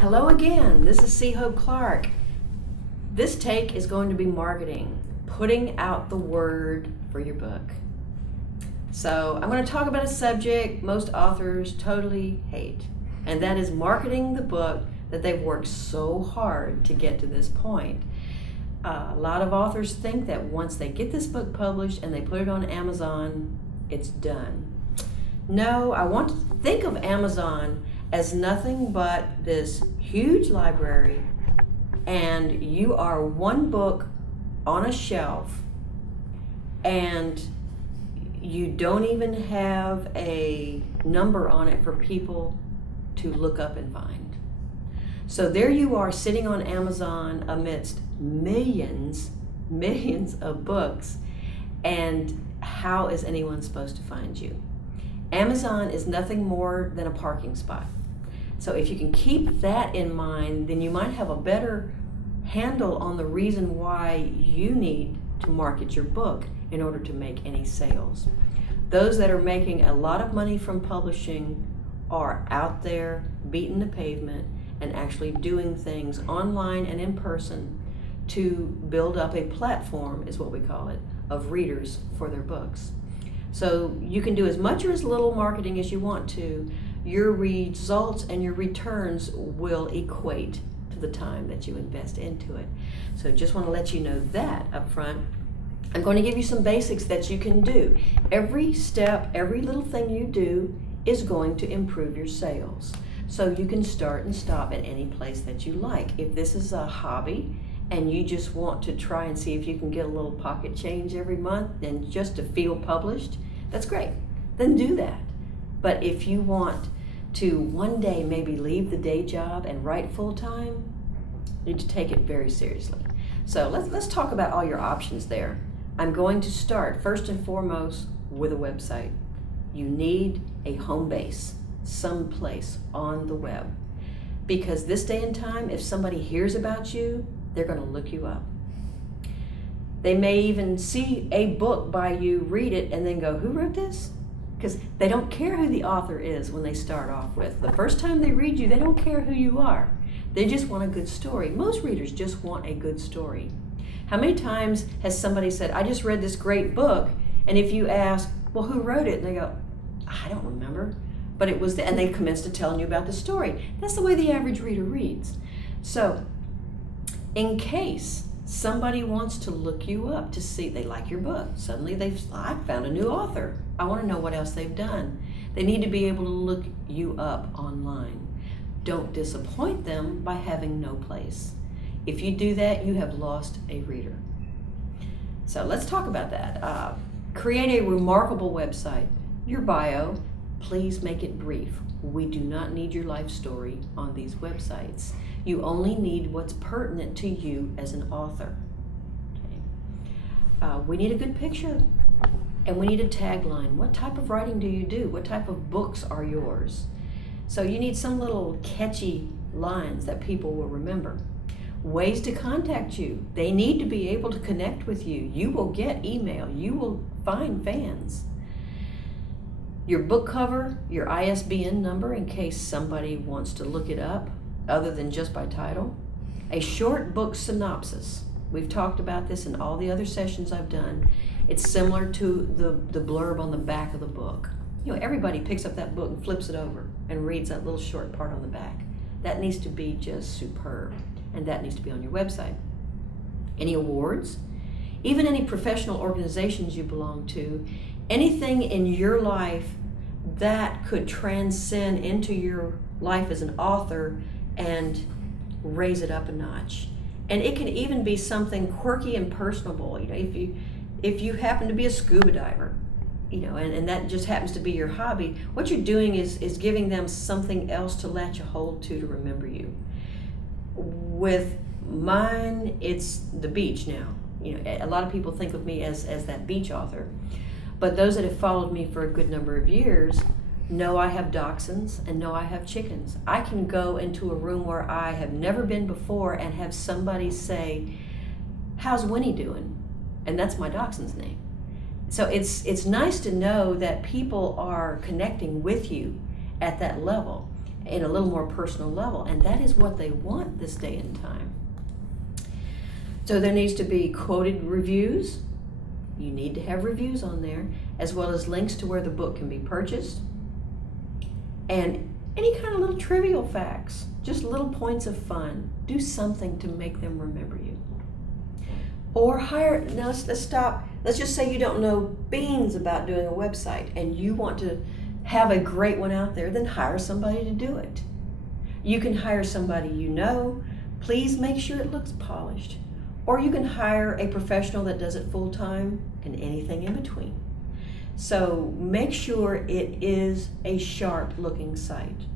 Hello again, this is C. Hope Clark. This take is going to be marketing, putting out the word for your book. So I'm going to talk about a subject most authors totally hate, and that is marketing the book that they've worked so hard to get to this point. A lot of authors think that once they get this book published and they put it on Amazon, it's done. No, I want to think of Amazon as nothing but this huge library, and you are one book on a shelf, and you don't even have a number on it for people to look up and find. So there you are sitting on Amazon amidst millions of books, and how is anyone supposed to find you? Amazon is nothing more than a parking spot. So if you can keep that in mind, then you might have a better handle on the reason why you need to market your book in order to make any sales. Those that are making a lot of money from publishing are out there beating the pavement and actually doing things online and in person to build up a platform, is what we call it, of readers for their books. So you can do as much or as little marketing as you want to. Your results and your returns will equate to the time that you invest into it. So just want to let you know that up front. I'm going to give you some basics that you can do. Every step, every little thing you do is going to improve your sales. So you can start and stop at any place that you like. If this is a hobby and you just want to try and see if you can get a little pocket change every month and just to feel published, that's great. Then do that. But if you want to one day maybe leave the day job and write full time, you need to take it very seriously. So let's talk about all your options there. I'm going to start first and foremost with a website. You need a home base, someplace on the web. Because this day and time, if somebody hears about you, they're going to look you up. They may even see a book by you, read it, and then go, who wrote this? Because they don't care who the author is when they start off with. The first time they read you, they don't care who you are. They just want a good story. Most readers just want a good story. How many times has somebody said, I just read this great book, and if you ask, well, who wrote it? And they go, I don't remember, but it was, and they commence to telling you about the story. That's the way the average reader reads. So, in case somebody wants to look you up to see they like your book, suddenly I found a new author, I want to know what else they've done. They need to be able to look you up online. Don't disappoint them by having no place. If you do that, you have lost a reader. So let's talk about that. Create a remarkable website. Your bio, please make it brief. We do not need your life story on these websites. You only need what's pertinent to you as an author. Okay. We need a good picture, and we need a tagline. What type of writing do you do? What type of books are yours? So you need some little catchy lines that people will remember. Ways to contact you. They need to be able to connect with you. You will get email. You will find fans. Your book cover, your ISBN number in case somebody wants to look it up other than just by title. A short book synopsis. We've talked about this in all the other sessions I've done. It's similar to the blurb on the back of the book. You know, everybody picks up that book and flips it over and reads that little short part on the back. That needs to be just superb, and that needs to be on your website. Any awards, even any professional organizations you belong to, anything in your life that could transcend into your life as an author and raise it up a notch. And it can even be something quirky and personable. You know, if you happen to be a scuba diver, you know, and that just happens to be your hobby, what you're doing is giving them something else to latch a hold to remember you. With mine, it's the beach now. You know, a lot of people think of me as that beach author, but those that have followed me for a good number of years know I have dachshunds and know I have chickens. I can go into a room where I have never been before and have somebody say, how's Winnie doing? And that's my dachshund's name. So it's nice to know that people are connecting with you at that level. in a little more personal level, and that is what they want this day and time. So there needs to be quoted reviews. You need to have reviews on there, as well as links to where the book can be purchased, and any kind of little trivial facts, just little points of fun. Do something to make them remember you. Or hire, now let's stop. Let's just say you don't know beans about doing a website and you want to have a great one out there, then hire somebody to do it. You can hire somebody you know. Please make sure it looks polished. Or you can hire a professional that does it full time and anything in between. So make sure it is a sharp looking site.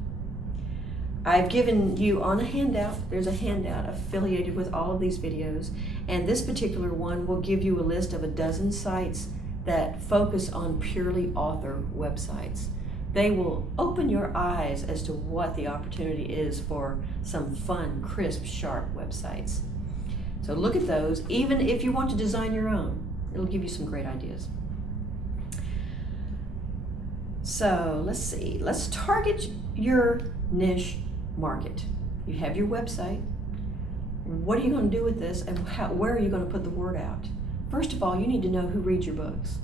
I've given you on a handout, there's a handout affiliated with all of these videos, and this particular one will give you a list of a dozen sites that focus on purely author websites. They will open your eyes as to what the opportunity is for some fun, crisp, sharp websites. So look at those. Even if you want to design your own, it'll give you some great ideas. So let's see, let's target your niche market. You have your website. What are you going to do with this, and where are you going to put the word out? First of all, you need to know who reads your books.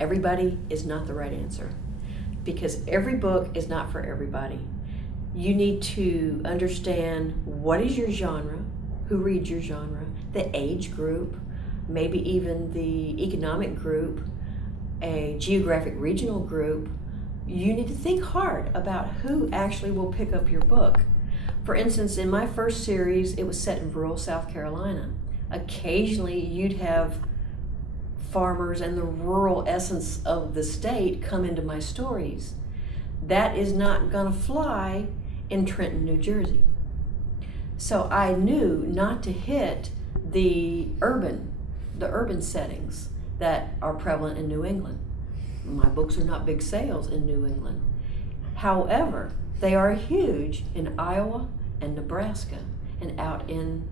Everybody is not the right answer, because every book is not for everybody. You need to understand what is your genre, who reads your genre, the age group, maybe even the economic group, a geographic regional group. You need to think hard about who actually will pick up your book. For instance, in my first series, it was set in rural South Carolina. Occasionally, you'd have farmers and the rural essence of the state come into my stories. That is not going to fly in Trenton, New Jersey. So I knew not to hit the urban settings that are prevalent in New England. My books are not big sales in New England. However, they are huge in Iowa and Nebraska and out in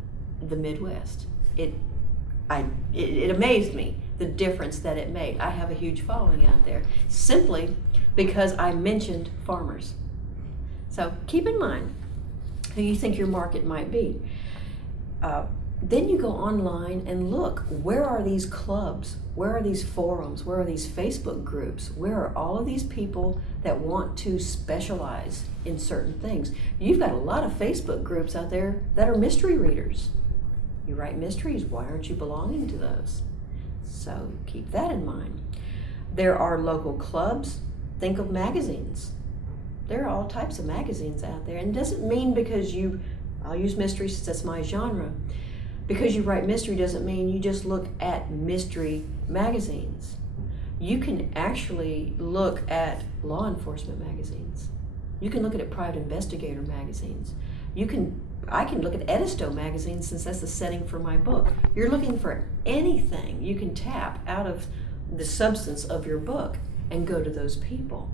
the Midwest. It amazed me, the difference that it made. I have a huge following out there simply because I mentioned farmers. So keep in mind who you think your market might be. Then you go online and look, where are these clubs? Where are these forums? Where are these Facebook groups? Where are all of these people that want to specialize in certain things? You've got a lot of Facebook groups out there that are mystery readers. You write mysteries, why aren't you belonging to those? So keep that in mind. There are local clubs. Think of magazines. There are all types of magazines out there, and it doesn't mean because I'll use mystery since that's my genre. Because you write mystery doesn't mean you just look at mystery magazines. You can actually look at law enforcement magazines. You can look at private investigator magazines. I can look at Edisto magazine since that's the setting for my book. You're looking for anything you can tap out of the substance of your book and go to those people.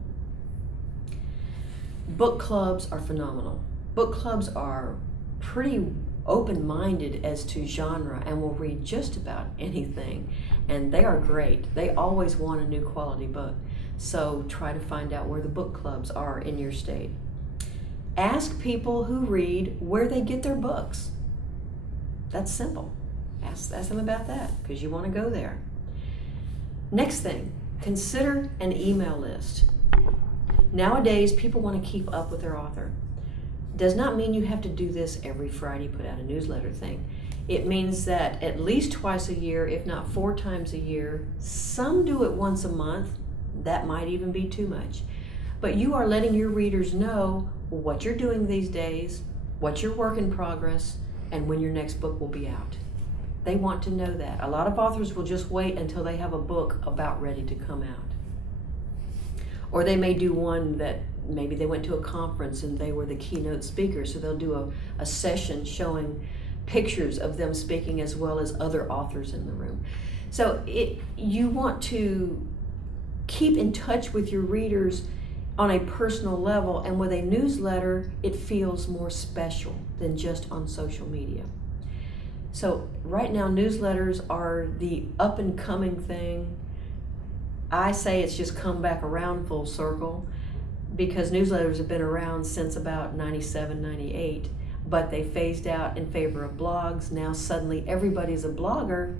Book clubs are phenomenal. Book clubs are pretty open-minded as to genre and will read just about anything, and they are great. They always want a new quality book, so try to find out where the book clubs are in your state. Ask people who read where they get their books. That's simple. Ask them about that because you want to go there. Next thing, consider an email list. Nowadays, people want to keep up with their author. Does not mean you have to do this every Friday, put out a newsletter thing. It means that at least twice a year, if not 4 times a year, some do it once a month. That might even be too much. But you are letting your readers know what you're doing these days, what's your work in progress, and when your next book will be out. They want to know that. A lot of authors will just wait until they have a book about ready to come out. Or they may do one that maybe they went to a conference and they were the keynote speaker, so they'll do a session showing pictures of them speaking as well as other authors in the room. So you want to keep in touch with your readers on a personal level, and with a newsletter, it feels more special than just on social media. So right now, newsletters are the up and coming thing. I say it's just come back around full circle. because newsletters have been around since about 97, 98, but they phased out in favor of blogs. Now suddenly everybody's a blogger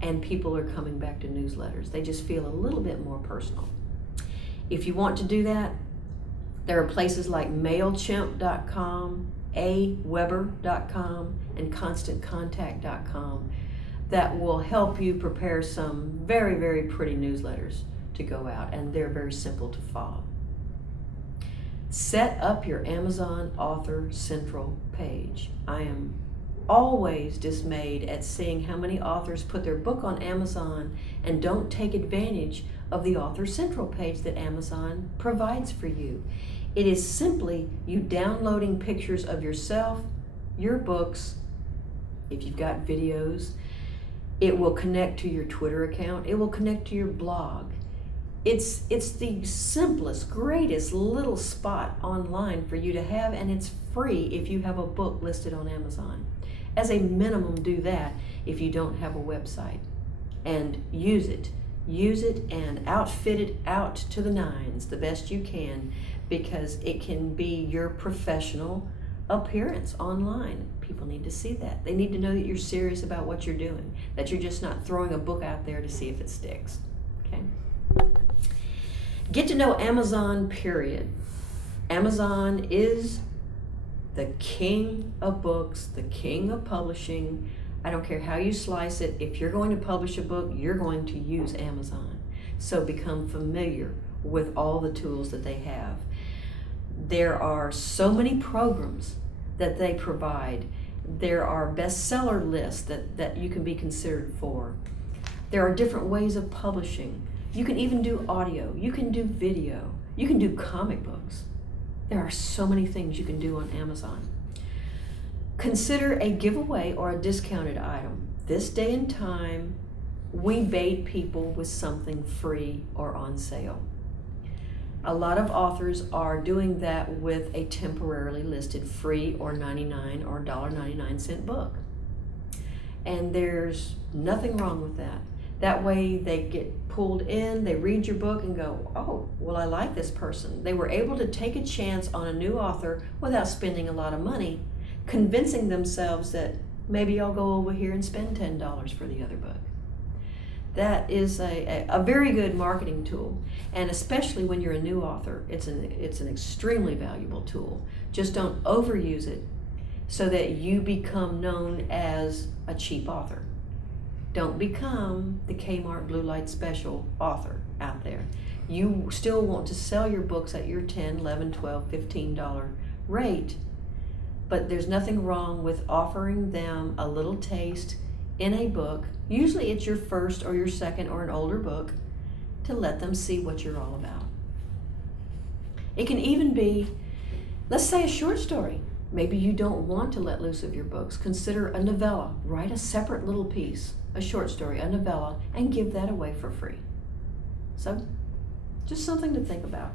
and people are coming back to newsletters. They just feel a little bit more personal. If you want to do that, there are places like MailChimp.com, aweber.com, and ConstantContact.com that will help you prepare some very, very pretty newsletters to go out, and they're very simple to follow. Set up your Amazon Author Central page. I am always dismayed at seeing how many authors put their book on Amazon and don't take advantage of the Author Central page that Amazon provides for you. It is simply you downloading pictures of yourself, your books. If you've got videos, it will connect to your Twitter account. It will connect to your blog. It's the simplest, greatest little spot online for you to have, and it's free if you have a book listed on Amazon. As a minimum, do that if you don't have a website, and use it. Use it and outfit it out to the nines the best you can, because it can be your professional appearance online. People need to see that. They need to know that you're serious about what you're doing, that you're just not throwing a book out there to see if it sticks. Okay? Get to know Amazon, period. Amazon is the king of books, the king of publishing. I don't care how you slice it. If you're going to publish a book, you're going to use Amazon. So become familiar with all the tools that they have. There are so many programs that they provide. There are bestseller lists that you can be considered for. There are different ways of publishing. You can even do audio. You can do video. You can do comic books. There are so many things you can do on Amazon. Consider a giveaway or a discounted item. This day and time, we bait people with something free or on sale. A lot of authors are doing that with a temporarily listed free or 99 or $1.99 book. And there's nothing wrong with that. That way they get pulled in, they read your book and go, oh, well, I like this person. They were able to take a chance on a new author without spending a lot of money, convincing themselves that maybe I'll go over here and spend $10 for the other book. That is a very good marketing tool, and especially when you're a new author, it's an extremely valuable tool. Just don't overuse it so that you become known as a cheap author. Don't become the Kmart Blue Light Special author out there. You still want to sell your books at your $10, $11, $12, $15 rate, but there's nothing wrong with offering them a little taste in a book. Usually it's your first or your second or an older book, to let them see what you're all about. It can even be, let's say, a short story. Maybe you don't want to let loose of your books. Consider a novella. Write a separate little piece, a short story, a novella, and give that away for free. So, just something to think about.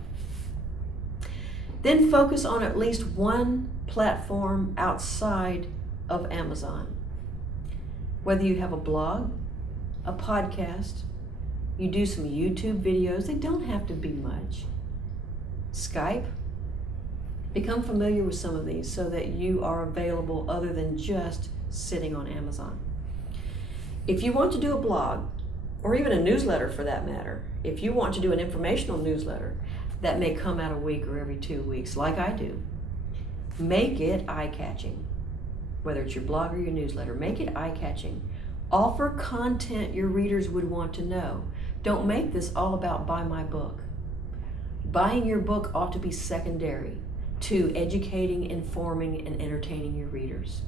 Then focus on at least one platform outside of Amazon. Whether you have a blog, a podcast, you do some YouTube videos, they don't have to be much. Skype. Become familiar with some of these so that you are available other than just sitting on Amazon. If you want to do a blog, or even a newsletter for that matter, if you want to do an informational newsletter that may come out a week or every 2 weeks, like I do, make it eye-catching. Whether it's your blog or your newsletter, make it eye-catching. Offer content your readers would want to know. Don't make this all about buy my book. Buying your book ought to be secondary to educating, informing, and entertaining your readers.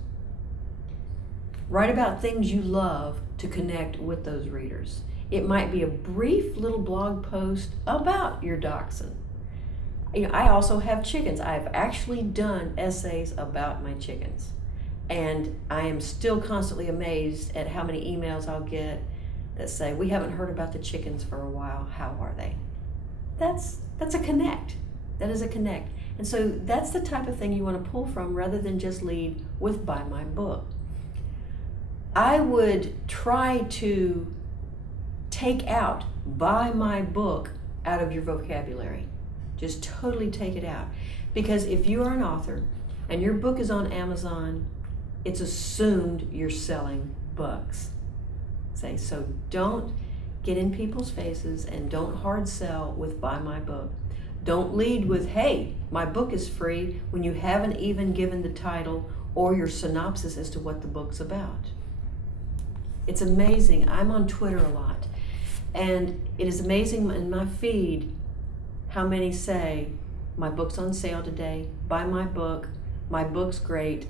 Write about things you love to connect with those readers. It might be a brief little blog post about your dachshund. I also have chickens. I've actually done essays about my chickens. And I am still constantly amazed at how many emails I'll get that say, we haven't heard about the chickens for a while. How are they? That's a connect. That is a connect. And so that's the type of thing you want to pull from rather than just lead with buy my book. I would try to take out buy my book out of your vocabulary. Just totally take it out. Because if you are an author and your book is on Amazon, it's assumed you're selling books. So don't get in people's faces and don't hard sell with buy my book. Don't lead with, hey, my book is free, when you haven't even given the title or your synopsis as to what the book's about. It's amazing. I'm on Twitter a lot, and it is amazing in my feed how many say, my book's on sale today, buy my book's great,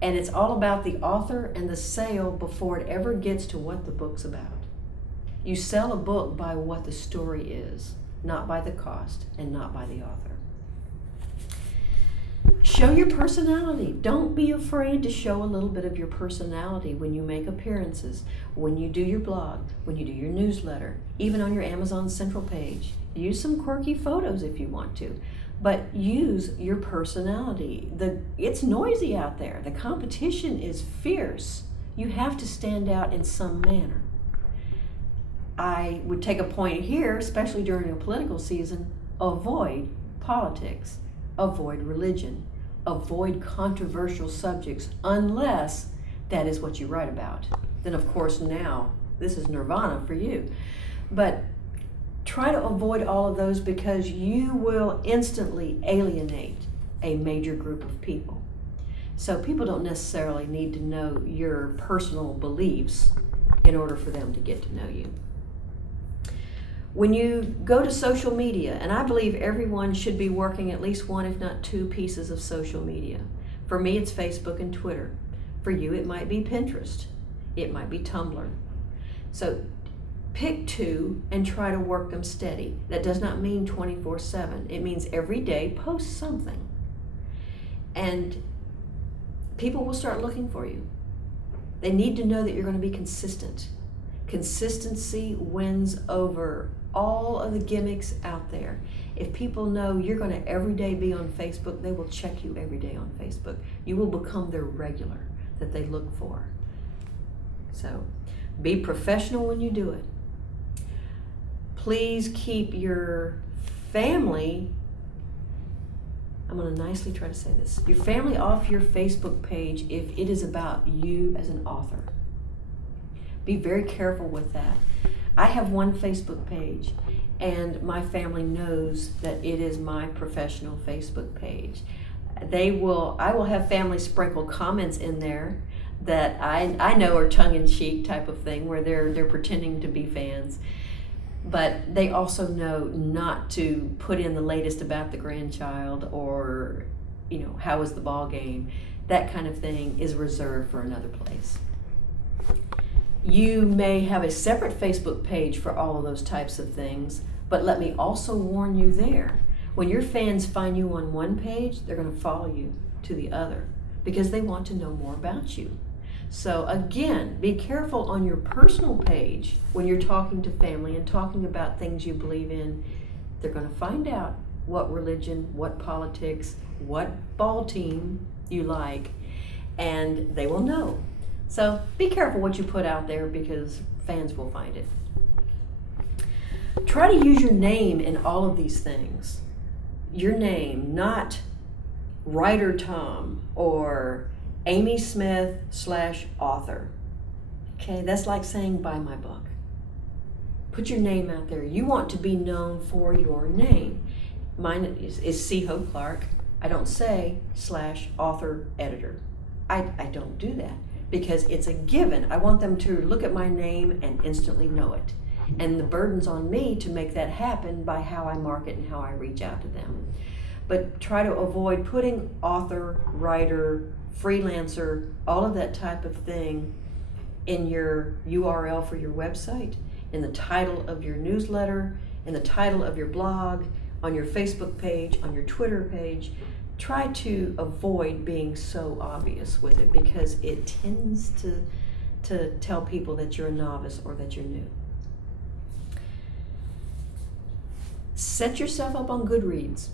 and it's all about the author and the sale before it ever gets to what the book's about. You sell a book by what the story is, not by the cost and not by the author. Show your personality. Don't be afraid to show a little bit of your personality when you make appearances, when you do your blog, when you do your newsletter, even on your Amazon Central page. Use some quirky photos if you want to, but use your personality. It's noisy out there. The competition is fierce. You have to stand out in some manner. I would take a point here, especially during a political season, avoid politics, avoid religion, avoid controversial subjects, unless that is what you write about. Then of course now, this is nirvana for you. But try to avoid all of those, because you will instantly alienate a major group of people. So people don't necessarily need to know your personal beliefs in order for them to get to know you. When you go to social media, and I believe everyone should be working at least one, if not two pieces of social media. For me, it's Facebook and Twitter. For you, it might be Pinterest. It might be Tumblr. So pick two and try to work them steady. That does not mean 24/7. It means every day post something. And people will start looking for you. They need to know that you're going to be consistent. Consistency wins over all of the gimmicks out there. If people know you're going to every day be on Facebook, they will check you every day on Facebook. You will become their regular that they look for. So be professional when you do it. Please keep your family, I'm going to nicely try to say this, your family off your Facebook page if it is about you as an author. Be very careful with that. I have one Facebook page, and my family knows that it is my professional Facebook page. I will have family sprinkle comments in there that I know are tongue-in-cheek type of thing, where they're pretending to be fans. But they also know not to put in the latest about the grandchild, or, how was the ball game. That kind of thing is reserved for another place. You may have a separate Facebook page for all of those types of things, but let me also warn you there. When your fans find you on one page, they're going to follow you to the other because they want to know more about you. So again, be careful on your personal page when you're talking to family and talking about things you believe in. They're going to find out what religion, what politics, what ball team you like, and they will know. So be careful what you put out there, because fans will find it. Try to use your name in all of these things. Your name, not Writer Tom or Amy Smith /author. Okay, that's like saying buy my book. Put your name out there. You want to be known for your name. Mine is C. Ho Clark. I don't say /author editor. I don't do that, because it's a given. I want them to look at my name and instantly know it. And the burden's on me to make that happen by how I market and how I reach out to them. But try to avoid putting author, writer, freelancer, all of that type of thing in your URL for your website, in the title of your newsletter, in the title of your blog, on your Facebook page, on your Twitter page. Try to avoid being so obvious with it, because it tends to tell people that you're a novice or that you're new. Set yourself up on Goodreads.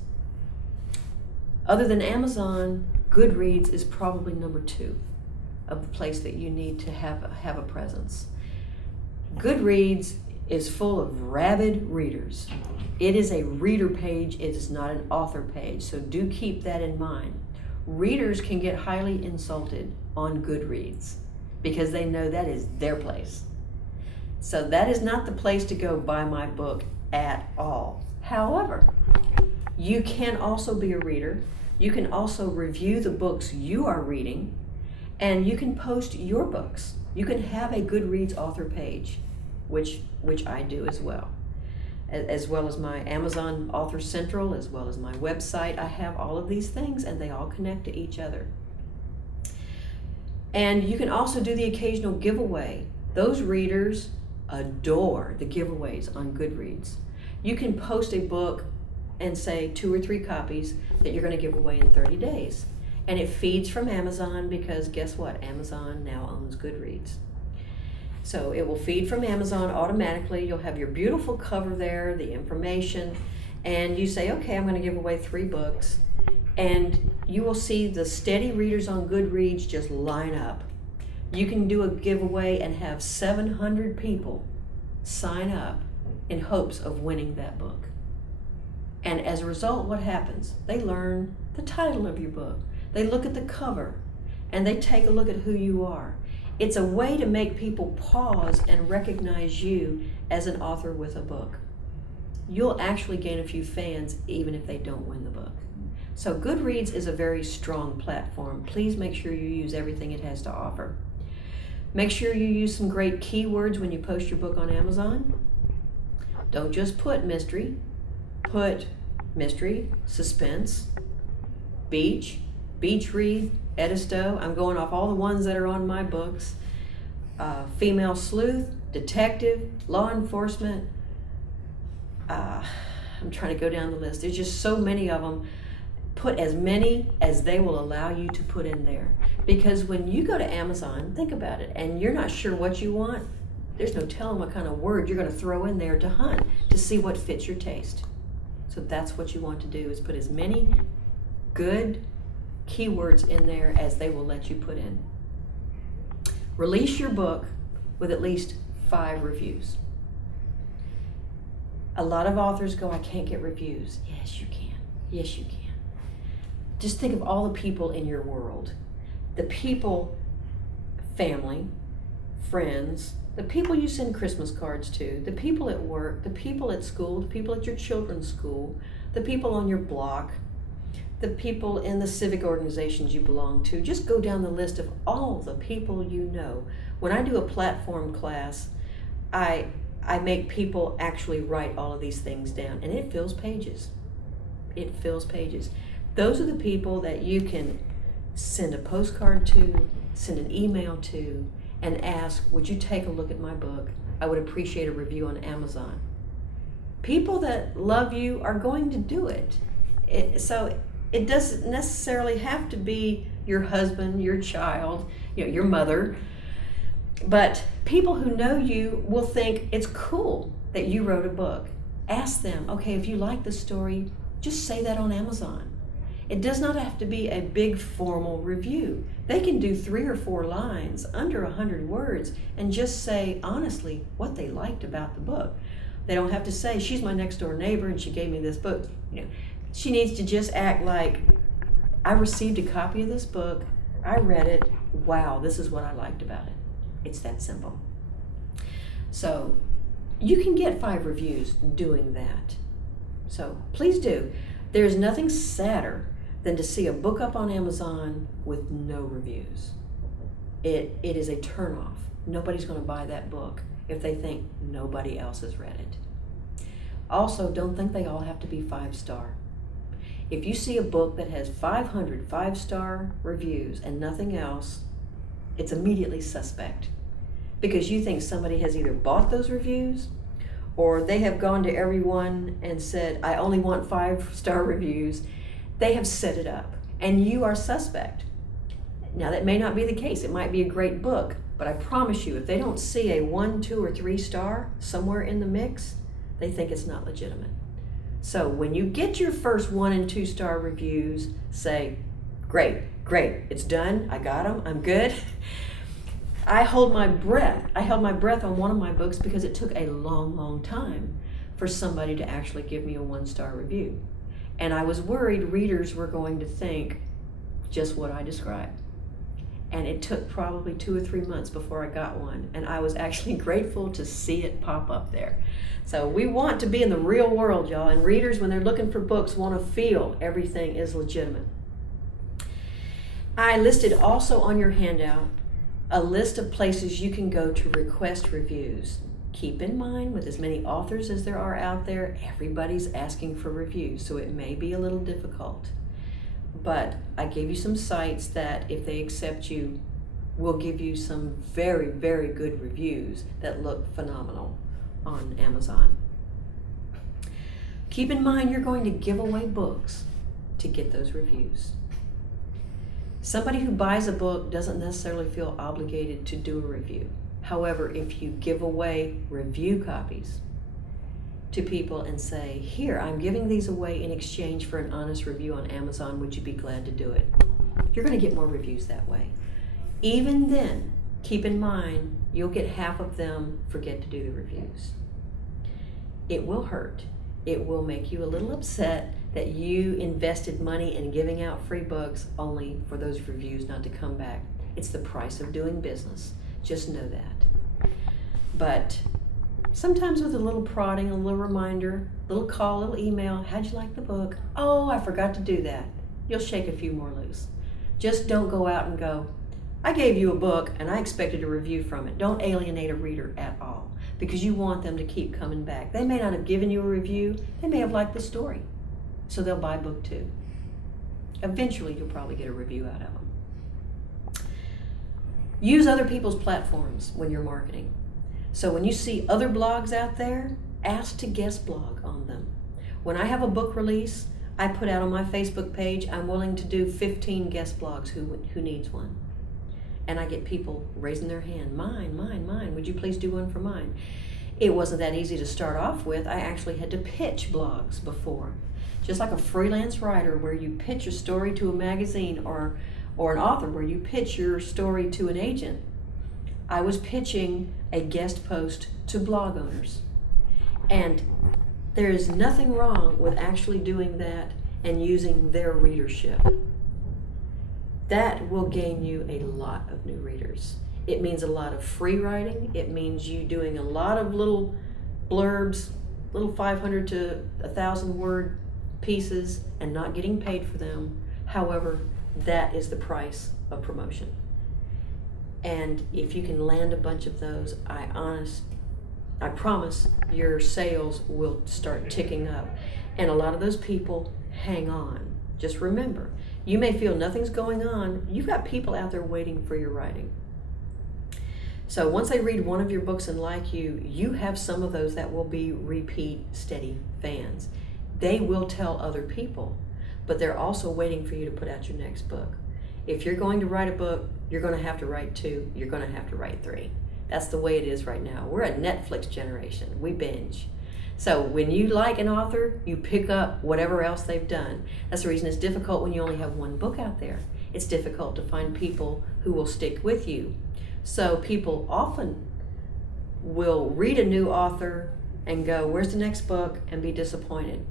Other than Amazon, Goodreads is probably number 2 of the place that you need to have a presence. Goodreads is full of rabid readers. It is a reader page, it is not an author page, so do keep that in mind. Readers can get highly insulted on Goodreads because they know that is their place. So that is not the place to go buy my book at all. However, you can also be a reader. You can also review the books you are reading, and you can post your books. You can have a Goodreads author page, which I do as well as my Amazon Author Central, as well as my website. I have all of these things, and they all connect to each other. And you can also do the occasional giveaway. Those readers adore the giveaways on Goodreads. You can post a book and say 2 or 3 copies that you're going to give away in 30 days. And it feeds from Amazon because guess what? Amazon now owns Goodreads. So it will feed from Amazon automatically. You'll have your beautiful cover there, the information, and you say, okay, I'm going to give away 3 books. And you will see the steady readers on Goodreads just line up. You can do a giveaway and have 700 people sign up in hopes of winning that book. And as a result, what happens? They learn the title of your book. They look at the cover, and they take a look at who you are. It's a way to make people pause and recognize you as an author with a book. You'll actually gain a few fans even if they don't win the book. So Goodreads is a very strong platform. Please make sure you use everything it has to offer. Make sure you use some great keywords when you post your book on Amazon. Don't just put mystery. Put mystery, suspense, beach read, Edisto. I'm going off all the ones that are on my books. Female sleuth, detective, law enforcement. I'm trying to go down the list. There's just so many of them. Put as many as they will allow you to put in there. Because when you go to Amazon, think about it, and you're not sure what you want, there's no telling what kind of word you're going to throw in there to hunt to see what fits your taste. So that's what you want to do, is put as many good keywords in there as they will let you put in. Release your book with at least 5 reviews. A lot of authors go, I can't get reviews. Yes, you can. Yes, you can. Just think of all the people in your world. The people, family, friends, the people you send Christmas cards to, the people at work, the people at school, the people at your children's school, the people on your block, the people in the civic organizations you belong to. Just go down the list of all the people you know. When I do a platform class, I make people actually write all of these things down, and it fills pages. It fills pages. Those are the people that you can send a postcard to, send an email to, and ask, would you take a look at my book? I would appreciate a review on Amazon. People that love you are going to do it. So it doesn't necessarily have to be your husband, your child, your mother, but people who know you will think it's cool that you wrote a book. Ask them, okay, if you like the story, just say that on Amazon. It does not have to be a big formal review. They can do 3 or 4 lines under 100 words and just say honestly what they liked about the book. They don't have to say, she's my next door neighbor and she gave me this book. She needs to just act like, I received a copy of this book, I read it, wow, this is what I liked about it. It's that simple. So you can get 5 reviews doing that. So please do. There's nothing sadder than to see a book up on Amazon with no reviews. It is a turnoff. Nobody's going to buy that book if they think nobody else has read it. Also, don't think they all have to be 5-star. If you see a book that has 500 5-star reviews and nothing else, it's immediately suspect, because you think somebody has either bought those reviews or they have gone to everyone and said, I only want 5-star reviews. They have set it up, and you are suspect. Now, that may not be the case. It might be a great book, but I promise you, if they don't see a 1, 2, or 3-star somewhere in the mix, they think it's not legitimate. So when you get your first 1 and 2-star reviews, say, great, it's done, I got them, I'm good. I held my breath on one of my books because it took a long, long time for somebody to actually give me a 1-star review. And I was worried readers were going to think just what I described. And it took probably 2 or 3 months before I got one. And I was actually grateful to see it pop up there. So we want to be in the real world, y'all. And readers, when they're looking for books, want to feel everything is legitimate. I listed also on your handout a list of places you can go to request reviews. Keep in mind, with as many authors as there are out there, everybody's asking for reviews, so it may be a little difficult. But I gave you some sites that, if they accept you, will give you some very, very good reviews that look phenomenal on Amazon. Keep in mind, you're going to give away books to get those reviews. Somebody who buys a book doesn't necessarily feel obligated to do a review. However, if you give away review copies to people and say, here, I'm giving these away in exchange for an honest review on Amazon, would you be glad to do it? You're going to get more reviews that way. Even then, keep in mind, you'll get half of them forget to do the reviews. It will hurt. It will make you a little upset that you invested money in giving out free books only for those reviews not to come back. It's the price of doing business. Just know that. But sometimes with a little prodding, a little reminder, a little call, a little email, how'd you like the book? Oh, I forgot to do that. You'll shake a few more loose. Just don't go out and go, I gave you a book and I expected a review from it. Don't alienate a reader at all, because you want them to keep coming back. They may not have given you a review, they may have liked the story, so they'll buy book 2. Eventually, you'll probably get a review out of them. Use other people's platforms when you're marketing. So when you see other blogs out there, ask to guest blog on them. When I have a book release, I put out on my Facebook page, I'm willing to do 15 guest blogs, who needs one? And I get people raising their hand, mine, would you please do one for mine? It wasn't that easy to start off with. I actually had to pitch blogs before. Just like a freelance writer where you pitch a story to a magazine, or an author where you pitch your story to an agent. I was pitching a guest post to blog owners. And there is nothing wrong with actually doing that and using their readership. That will gain you a lot of new readers. It means a lot of free writing. It means you doing a lot of little blurbs, little 500 to 1,000 word pieces, and not getting paid for them. However, that is the price of promotion. And if you can land a bunch of those, I promise your sales will start ticking up. And a lot of those people hang on. Just remember, you may feel nothing's going on. You've got people out there waiting for your writing. So once they read one of your books and like you, you have some of those that will be repeat, steady fans. They will tell other people, but they're also waiting for you to put out your next book. If you're going to write a book, you're going to have to write 2. You're going to have to write 3. That's the way it is right now. We're a Netflix generation. We binge. So when you like an author, you pick up whatever else they've done. That's the reason it's difficult when you only have one book out there. It's difficult to find people who will stick with you. So people often will read a new author and go, where's the next book, and be disappointed.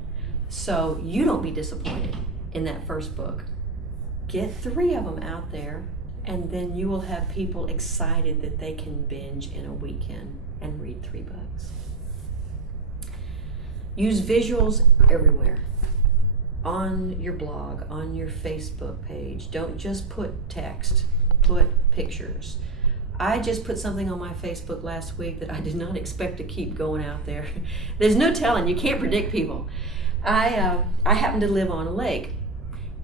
So you don't be disappointed in that first book. Get 3 of them out there, and then you will have people excited that they can binge in a weekend and read 3 books. Use visuals everywhere. On your blog, on your Facebook page. Don't just put text, put pictures. I just put something on my Facebook last week that I did not expect to keep going out there. There's no telling, you can't predict people. I happen to live on a lake,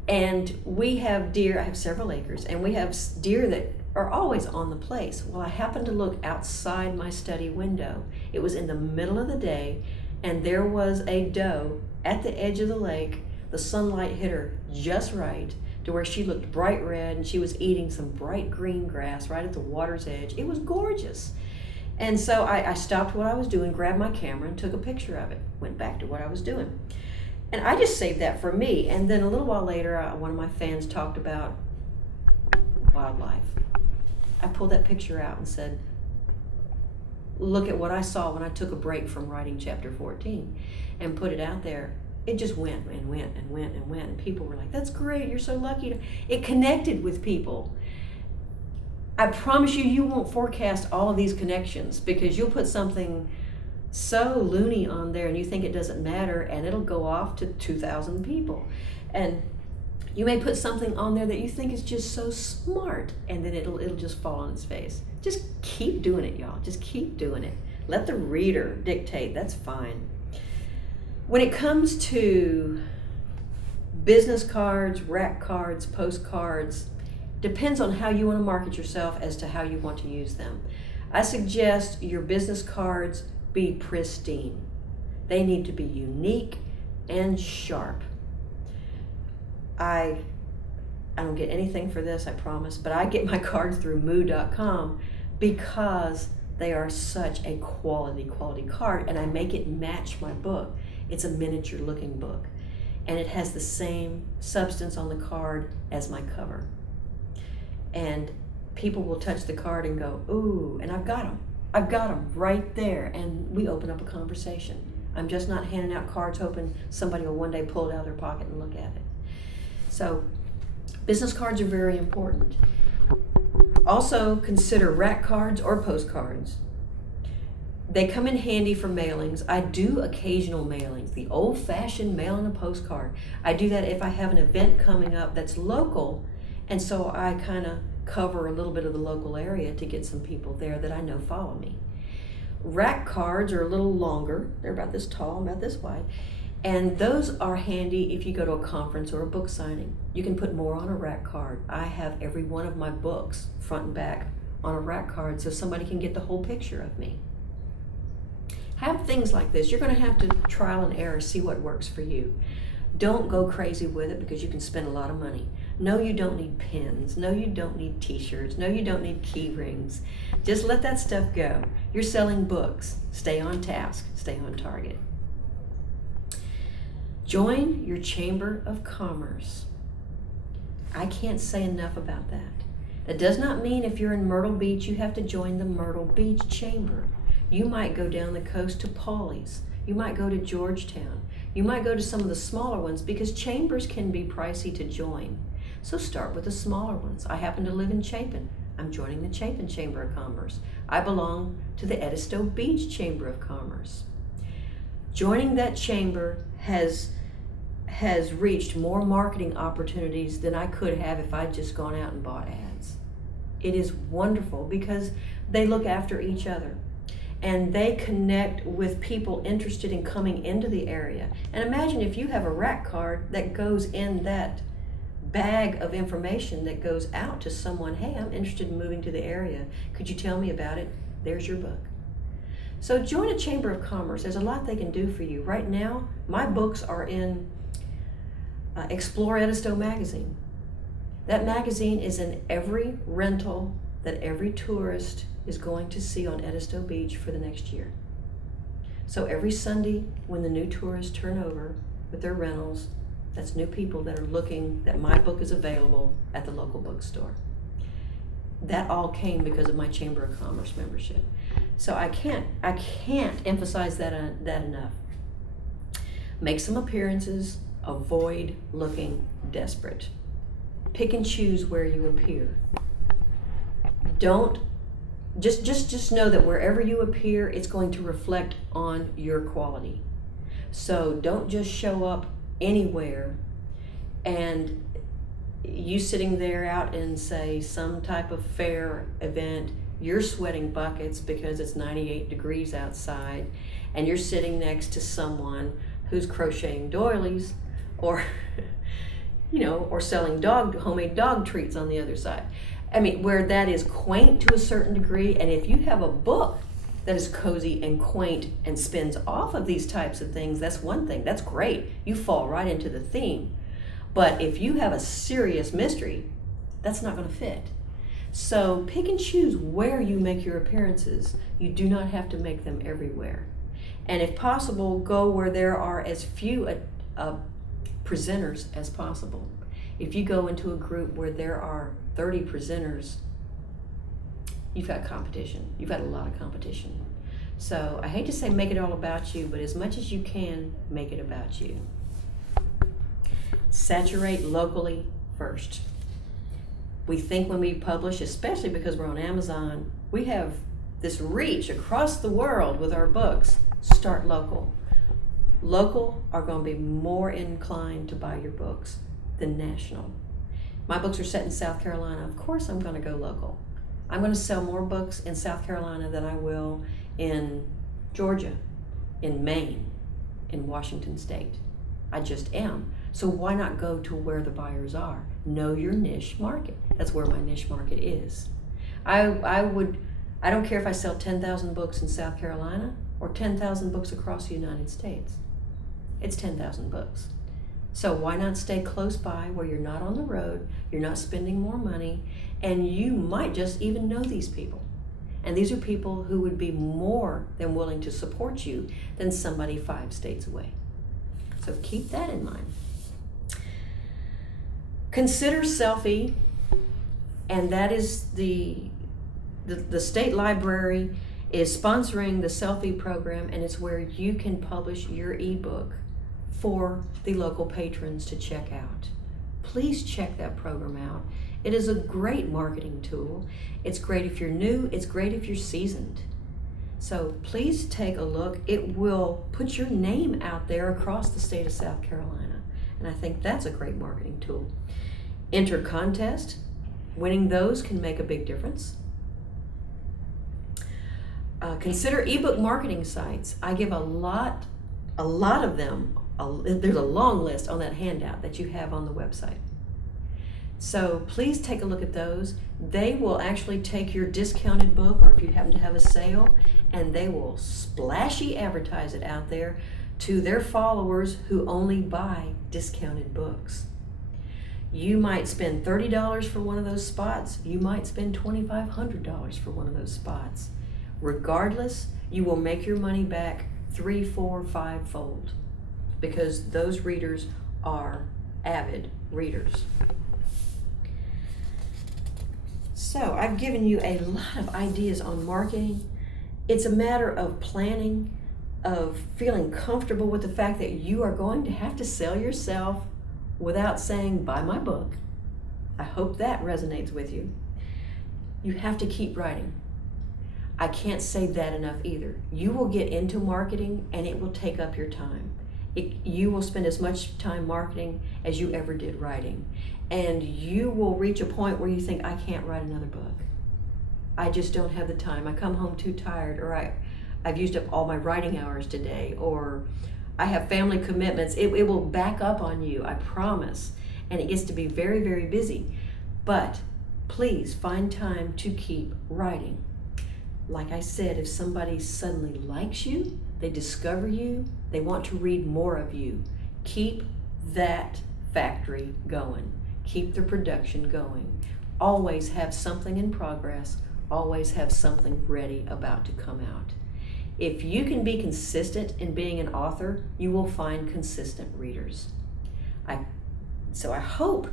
and we have deer. I have several acres, and we have deer that are always on the place. Well, I happened to look outside my study window. It was in the middle of the day, and there was a doe at the edge of the lake. The sunlight hit her just right to where she looked bright red, and she was eating some bright green grass right at the water's edge. It was gorgeous. And so I stopped what I was doing, grabbed my camera, and took a picture of it. Went back to what I was doing. And I just saved that for me. And then a little while later, one of my fans talked about wildlife. I pulled that picture out and said, look at what I saw when I took a break from writing chapter 14 and put it out there. It just went and went and went and went. And people were like, that's great. You're so lucky. It connected with people. I promise you, you won't forecast all of these connections, because you'll put something so loony on there and you think it doesn't matter, and it'll go off to 2,000 people. And you may put something on there that you think is just so smart, and then it'll just fall on its face. Just keep doing it, y'all. Just keep doing it. Let the reader dictate. That's fine. When it comes to business cards, rack cards, postcards, depends on how you want to market yourself as to how you want to use them. I suggest your business cards be pristine. They need to be unique and sharp. I don't get anything for this, I promise, but I get my cards through moo.com because they are such a quality card, and I make it match my book. It's a miniature looking book, and it has the same substance on the card as my cover. And people will touch the card and go, ooh, and I've got them right there, and we open up a conversation. I'm just not handing out cards hoping somebody will one day pull it out of their pocket and look at it. So business cards are very important. Also consider rack cards or postcards. They come in handy for mailings. I do occasional mailings, the old-fashioned mail and a postcard. I do that if I have an event coming up that's local, and so I kind of cover a little bit of the local area to get some people there that I know follow me. Rack cards are a little longer. They're about this tall, about this wide. And those are handy if you go to a conference or a book signing. You can put more on a rack card. I have every one of my books, front and back, on a rack card so somebody can get the whole picture of me. Have things like this. You're going to have to trial and error, see what works for you. Don't go crazy with it because you can spend a lot of money. No, you don't need pins. No, you don't need t-shirts. No, you don't need key rings. Just let that stuff go. You're selling books. Stay on task. Stay on target. Join your Chamber of Commerce. I can't say enough about that. That does not mean if you're in Myrtle Beach, you have to join the Myrtle Beach Chamber. You might go down the coast to Pawleys. You might go to Georgetown. You might go to some of the smaller ones because chambers can be pricey to join. So start with the smaller ones. I happen to live in Chapin. I'm joining the Chapin Chamber of Commerce. I belong to the Edisto Beach Chamber of Commerce. Joining that chamber has reached more marketing opportunities than I could have if I'd just gone out and bought ads. It is wonderful because they look after each other and they connect with people interested in coming into the area. And imagine if you have a rack card that goes in that bag of information that goes out to someone, hey, I'm interested in moving to the area. Could you tell me about it? There's your book. So join a Chamber of Commerce. There's a lot they can do for you. Right now, my books are in Explore Edisto magazine. That magazine is in every rental that every tourist is going to see on Edisto Beach for the next year. So every Sunday when the new tourists turn over with their rentals, that's new people that are looking that my book is available at the local bookstore. That all came because of my Chamber of Commerce membership. So I can't emphasize that enough. Make some appearances. Avoid looking desperate. Pick and choose where you appear. Don't just know that wherever you appear, it's going to reflect on your quality. So don't just show up anywhere and you sitting there out in, say, some type of fair event, you're sweating buckets because it's 98 degrees outside, and you're sitting next to someone who's crocheting doilies or or selling homemade dog treats on the other side. I mean, where that is quaint to a certain degree, and if you have a book that is cozy and quaint and spins off of these types of things, that's one thing. That's great. You fall right into the theme. But if you have a serious mystery, that's not going to fit. So pick and choose where you make your appearances. You do not have to make them everywhere. And if possible, go where there are as few presenters as possible. If you go into a group where there are 30 presenters, you've got competition. You've got a lot of competition. So I hate to say make it all about you, but as much as you can, make it about you. Saturate locally first. We think when we publish, especially because we're on Amazon, we have this reach across the world with our books. Start local. Local are going to be more inclined to buy your books than national. My books are set in South Carolina. Of course I'm going to go local. I'm going to sell more books in South Carolina than I will in Georgia, in Maine, in Washington State. I just am. So why not go to where the buyers are? Know your niche market. That's where my niche market is. I don't care if I sell 10,000 books in South Carolina or 10,000 books across the United States. It's 10,000 books. So why not stay close by where you're not on the road, you're not spending more money, and you might just even know these people. And these are people who would be more than willing to support you than somebody 5 states away. So keep that in mind. Consider Selfie, and that is the state library is sponsoring the Selfie program, and it's where you can publish your ebook for the local patrons to check out. Please check that program out. It is a great marketing tool. It's great if you're new, it's great if you're seasoned. So please take a look. It will put your name out there across the state of South Carolina. And I think that's a great marketing tool. Enter contest. Winning those can make a big difference. Consider ebook marketing sites. I give a lot of them. There's a long list on that handout that you have on the website. So please take a look at those. They will actually take your discounted book, or if you happen to have a sale, and they will splashy advertise it out there to their followers who only buy discounted books. You might spend $30 for one of those spots. You might spend $2,500 for one of those spots. Regardless, you will make your money back 3, 4, 5-fold because those readers are avid readers. So I've given you a lot of ideas on marketing. It's a matter of planning, of feeling comfortable with the fact that you are going to have to sell yourself without saying, buy my book. I hope that resonates with you. You have to keep writing. I can't say that enough either. You will get into marketing and it will take up your time. You will spend as much time marketing as you ever did writing. And you will reach a point where you think, I can't write another book. I just don't have the time. I come home too tired, or I've used up all my writing hours today, or I have family commitments. It will back up on you, I promise. And it gets to be very, very busy. But please find time to keep writing. Like I said, if somebody suddenly likes you, they discover you, they want to read more of you, keep that factory going. Keep the production going. Always have something in progress. Always have something ready about to come out. If you can be consistent in being an author, you will find consistent readers. So I hope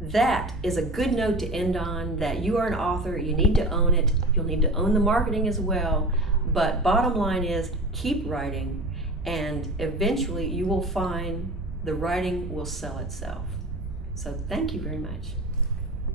that is a good note to end on, that you are an author, you need to own it, you'll need to own the marketing as well, but bottom line is keep writing, and eventually you will find the writing will sell itself. So thank you very much.